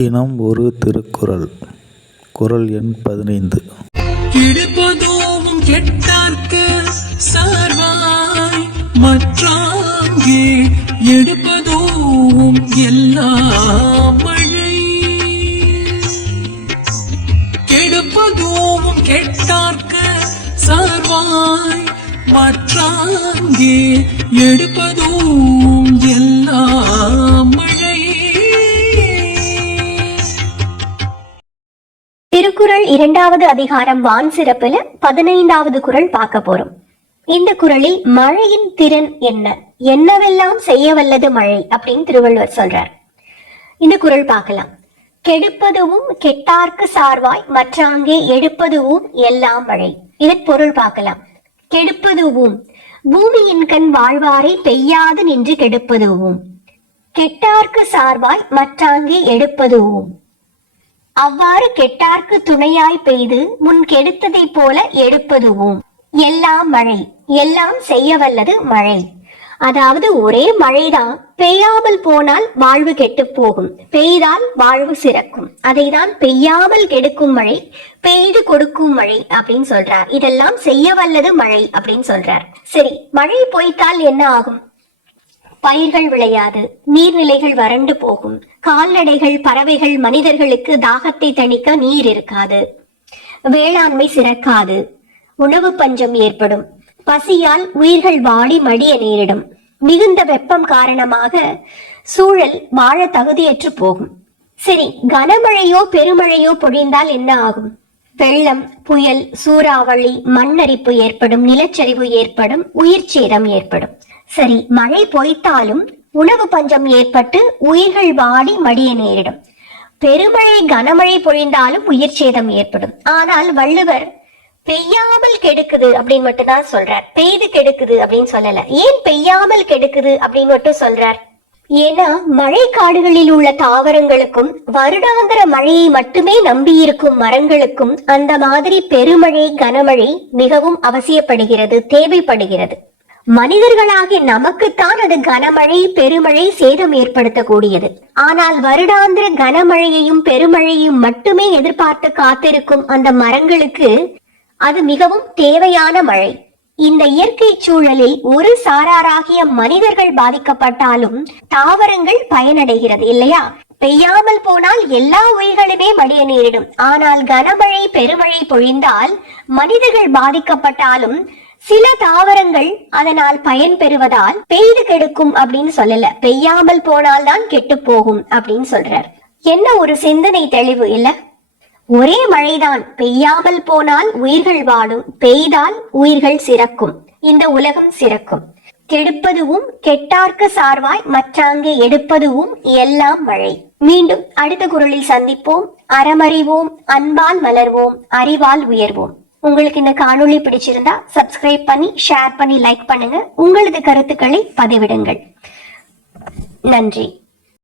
தினம் ஒரு திருக்குறள். குறள் எண் பதினைந்து. இடுப்பதோவும் கெட்டார்க்கு சார்வாய் மற்றாங்கே எடுப்பதோவும் எல்லாம் மழை கெடுப்பதோவும் கெட்டார்க்கு சார்வாய் மற்றாங்கே எடுப்பதோவும் திருக்குறள் இரண்டாவது அதிகாரம் வான் சிறப்புல பதினைந்தாவது குரல் பார்க்க போறோம். இந்த குரலில் மழையின் திறன் என்ன? என்னவெல்லாம் செய்ய வல்லது மழை? அப்படின்னு திருவள்ளுவர் சொல்றார். இந்த குரல் பார்க்கலாம். கெடுப்பதுவும் கெட்டார்க்கு சார்வாய் மற்றாங்கே எடுப்பதுவும் எல்லாம் மழை. இதன் பொருள் பார்க்கலாம். கெடுப்பதுவும். பூமியின் கண் வாழ்வாரை பெய்யாது நின்று கெடுப்பதுவும். கெட்டார்க்கு சார்வாய் மற்றாங்கே எடுப்பதுவும். அவ்வாறு கெட்டார்க்கு துணையாய் பெய்து முன் கெடுத்ததைப் போல எடுப்பதுவும். எல்லாம் மழை எல்லாம் செய்ய வல்லது மழை. அதாவது ஒரே மழைதான் பெய்யாமல் போனால் வாழ்வு கெட்டு போகும். பெய்தால் வாழ்வு சிறக்கும். அதை தான் பெய்யாமல் கெடுக்கும் மழை பெய்து கொடுக்கும் மழை அப்படின்னு சொல்றார். இதெல்லாம் செய்ய வல்லது மழை அப்படின்னு சொல்றார். சரி மழை பொய்த்தால் என்ன ஆகும்? பயிர்கள் விளையாது நீர்நிலைகள் வறண்டு போகும். கால்நடைகள் பறவைகள் மனிதர்களுக்கு தாகத்தை தணிக்க நீர் இருக்காது. வேளாண்மை சிறக்காது. உணவு பஞ்சம் ஏற்படும். பசியால் உயிர்கள் வாடி மடிய நேரிடும். மிகுந்த வெப்பம் காரணமாக சூழல் வாழ தகுதியற்று போகும். சரி கனமழையோ பெருமழையோ பொழிந்தால் என்ன ஆகும்? வெள்ளம் புயல் சூறாவளி மண்ணரிப்பு ஏற்படும் நிலச்சரிவு ஏற்படும் உயிர் சேதம் ஏற்படும். சரி மழை பொய்த்தாலும் உணவு பஞ்சம் ஏற்பட்டு உயிர்கள் வாடி மடிய நேரிடும். பெருமழை கனமழை பொழிந்தாலும் உயிர் சேதம் ஏற்படும். ஆனால் வள்ளுவர் பெய்யாமல் கெடுக்குது அப்படின்னு மட்டும் தான் சொல்றார். பெய்து கெடுக்குது அப்படின்னு சொல்லல. ஏன் பெய்யாமல் கெடுக்குது அப்படின்னு மட்டும் சொல்றார். ஏன்னா மழை காடுகளில் உள்ள தாவரங்களுக்கும் வருடாந்திர மழையை மட்டுமே நம்பியிருக்கும் மரங்களுக்கும் அந்த மாதிரி பெருமழை கனமழை மிகவும் அவசியப்படுகிறது தேவைப்படுகிறது. மனிதர்களாகிய நமக்குத்தான் அது கனமழை பெருமழை சேதம் ஏற்படுத்தக்கூடியது. ஆனால் வருடாந்திர கனமழையையும் பெருமழையும் மட்டுமே எதிர்பார்த்து காத்திருக்கும் அந்த மரங்களுக்கு அது மிகவும் தேவையான மழை. இந்த இயற்கை சூழலில் ஒரு சாராராகிய மனிதர்கள் பாதிக்கப்பட்டாலும் தாவரங்கள் பயனடைகிறது இல்லையா? பெய்யாமல் போனால் எல்லா உயிர்களுமே மடிய நேரிடும். ஆனால் கனமழை பெருமழை பொழிந்தால் மனிதர்கள் பாதிக்கப்பட்டாலும் சில தாவரங்கள் அதனால் பயன் பெறுவதால் பெய்து கெடுக்கும் அப்படின்னு சொல்லல. பெய்யாமல் போனால்தான் கெட்டு போகும் அப்படின்னு சொல்றார். என்ன ஒரு சிந்தனை தெளிவு இல்ல? ஒரே மழைதான். பெய்யாமல் போனால் உயிர்கள் வாடும் பெய்தால் உயிர்கள் சிறக்கும். இந்த உலகம் சிறக்கும். கெடுப்பதுவும் கெட்டார்க்கு சார்வாய் மற்றாங்கே எடுப்பதுவும் எல்லாம் மழை. மீண்டும் அடுத்த குரலில் சந்திப்போம். அறமறிவோம். அன்பால் மலர்வோம். அறிவால் உயர்வோம். உங்களுக்கு இந்த காணொளி பிடிச்சிருந்தா சப்ஸ்கிரைப் பண்ணி ஷேர் பண்ணி லைக் பண்ணுங்க. உங்களது கருத்துக்களை பதிவிடுங்கள். நன்றி.